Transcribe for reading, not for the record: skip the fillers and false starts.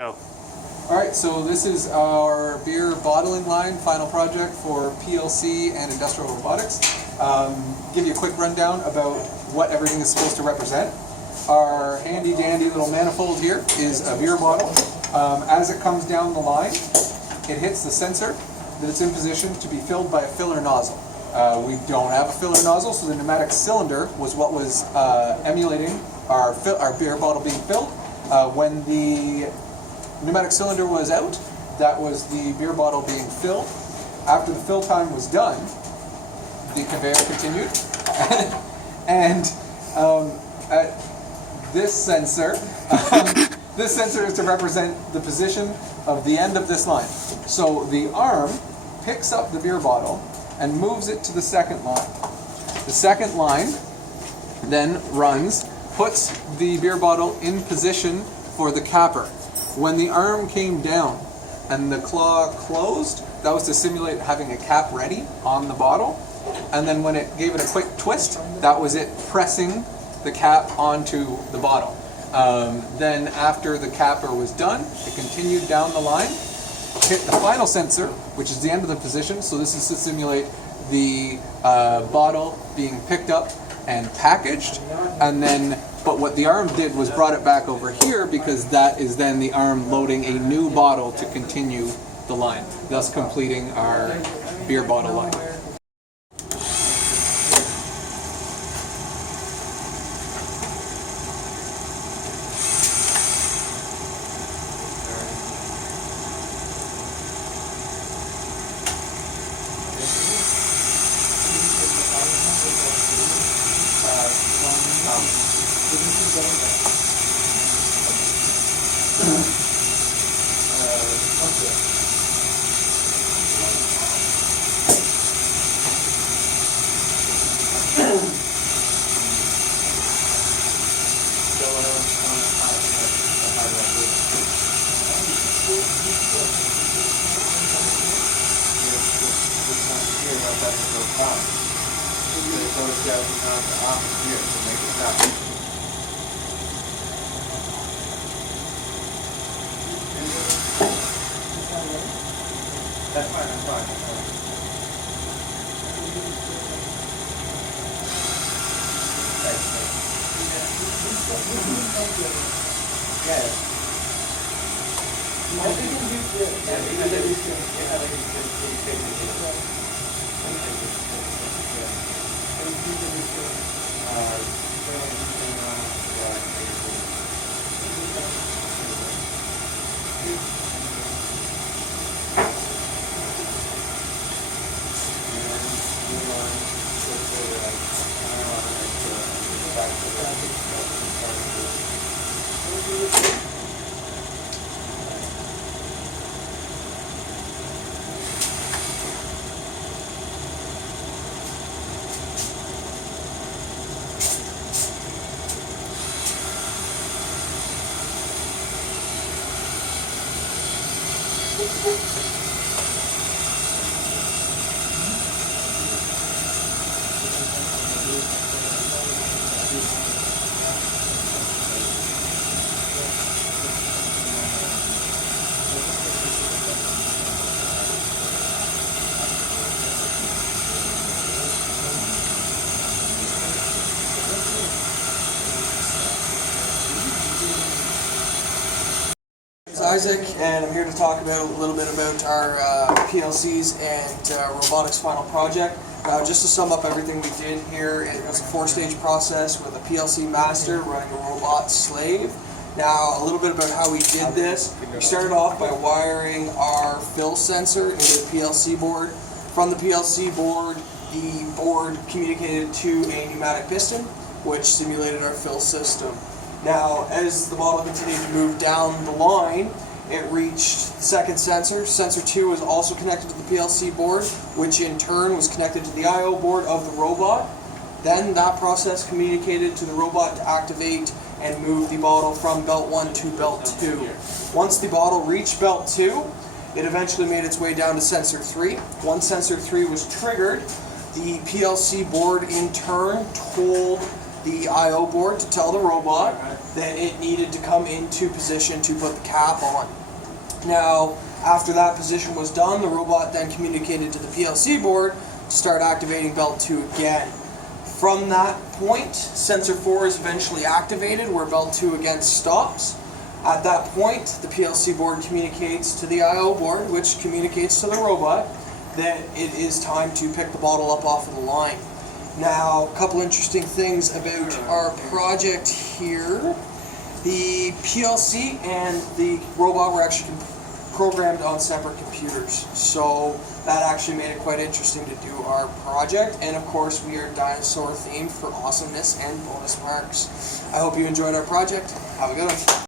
Oh. Alright, so this is our beer bottling line, final project for PLC and Industrial Robotics. Give you a quick rundown about what everything is supposed to represent. Our handy dandy little manifold here is a beer bottle. As it comes down the line, it hits the sensor that it's in position to be filled by a filler nozzle. We don't have a filler nozzle, so the pneumatic cylinder was what was emulating our beer bottle being filled. When the pneumatic cylinder was out, that was the beer bottle being filled. After the fill time was done, the conveyor continued. And at this sensor, this sensor is to represent the position of the end of this line. So the arm picks up the beer bottle and moves it to the second line. The second line then runs, puts the beer bottle in position for the capper. When the arm came down and the claw closed, that was to simulate having a cap ready on the bottle. And then when it gave it a quick twist, that was it pressing the cap onto the bottle. Then after the capper was done, it continued down the line, hit the final sensor, which is the end of the position. So this is to simulate the bottle being picked up and packaged, and then but what the arm did was brought it back over here, because that is then the arm loading a new bottle to continue the line, thus completing our beer bottle line. That's fine, that's fine. Yes. I think Isaac, and I'm here to talk about a little bit about our PLCs and robotics final project. Just to sum up everything we did here, it was a 4-stage process with a PLC master running a robot slave. Now, a little bit about how we did this. We started off by wiring our fill sensor into the PLC board. From the PLC board, the board communicated to a pneumatic piston, which simulated our fill system. Now, as the bottle continued to move down the line, it reached the second sensor. Sensor 2 was also connected to the PLC board, which in turn was connected to the I/O board of the robot. Then that process communicated to the robot to activate and move the bottle from belt 1 to belt 2. Once the bottle reached belt 2, it eventually made its way down to sensor 3. Once sensor 3 was triggered, the PLC board in turn told the I/O board to tell the robot that it needed to come into position to put the cap on. Now, after that position was done, the robot then communicated to the PLC board to start activating belt 2 again. From that point, sensor 4 is eventually activated where belt 2 again stops. At that point, the PLC board communicates to the I/O board, which communicates to the robot that it is time to pick the bottle up off of the line. Now, a couple interesting things about our project here. The PLC and the robot were actually programmed on separate computers, so that actually made it quite interesting to do our project. And of course, we are dinosaur themed for awesomeness and bonus marks. I hope you enjoyed our project. Have a good one.